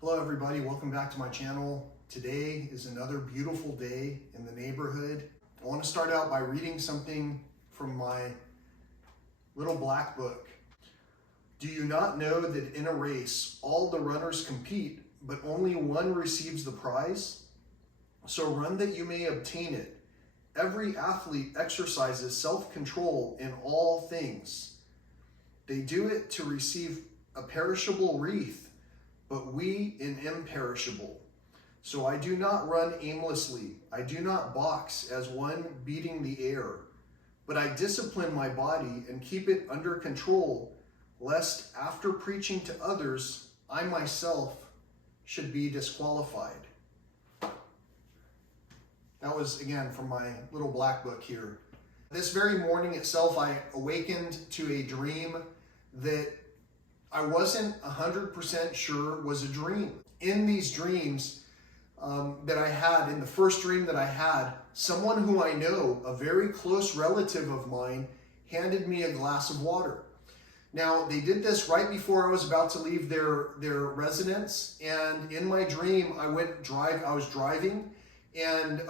Hello everybody, welcome back to my channel. Today is another beautiful day in the neighborhood. I want to start out by reading something from my little black book. Do you not know that in a race all the runners compete, but only one receives the prize? So run that you may obtain it. Every athlete exercises self-control in all things. They do it to receive a perishable wreath, but we an imperishable. So I do not run aimlessly. I do not box as one beating the air, but I discipline my body and keep it under control, lest after preaching to others, I myself should be disqualified. That was, again, from my little black book here. This very morning itself, I awakened to a dream that I wasn't 100% sure was a dream. In these dreams that I had, in the first dream that I had, someone who I know, a very close relative of mine, handed me a glass of water. Now, they did this right before I was about to leave their residence, and in my dream, I was driving, and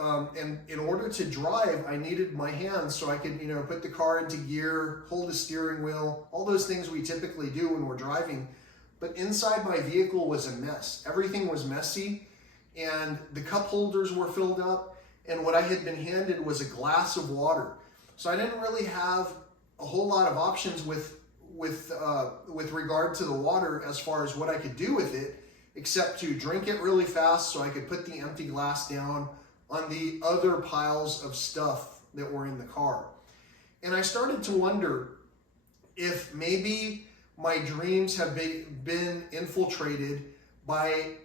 in order to drive, I needed my hands so I could, put the car into gear, hold the steering wheel, all those things we typically do when we're driving. But inside my vehicle was a mess. Everything was messy, and the cup holders were filled up, and what I had been handed was a glass of water. So I didn't really have a whole lot of options with regard to the water as far as what I could do with it, except to drink it really fast so I could put the empty glass down on the other piles of stuff that were in the car. And I started to wonder if maybe my dreams have been infiltrated by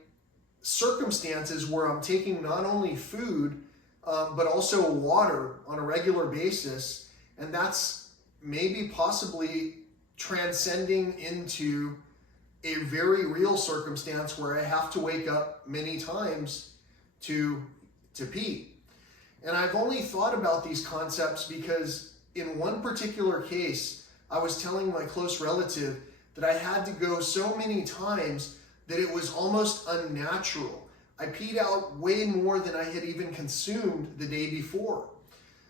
circumstances where I'm taking not only food, but also water on a regular basis. And that's maybe possibly transcending into a very real circumstance where I have to wake up many times to pee. And I've only thought about these concepts because in one particular case, I was telling my close relative that I had to go so many times that it was almost unnatural. I peed out way more than I had even consumed the day before.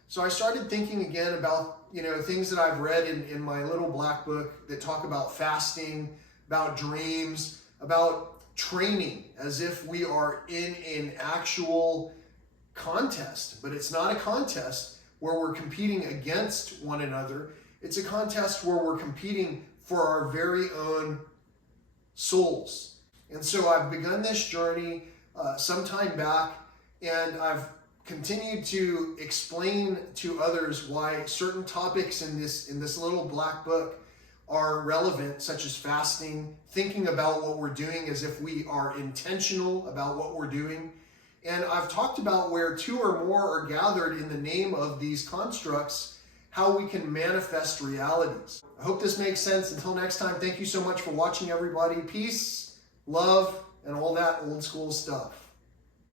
So I started thinking again about, things that I've read in my little black book that talk about fasting, about dreams, about training, as if we are in an actual contest. But it's not a contest where we're competing against one another. It's a contest where we're competing for our very own souls. And so I've begun this journey some time back, and I've continued to explain to others why certain topics in this little black book are relevant, such as fasting, thinking about what we're doing as if we are intentional about what we're doing. And I've talked about where two or more are gathered in the name of these constructs, how we can manifest realities. I hope this makes sense. Until next time, thank you so much for watching, everybody. Peace, love, and all that old school stuff.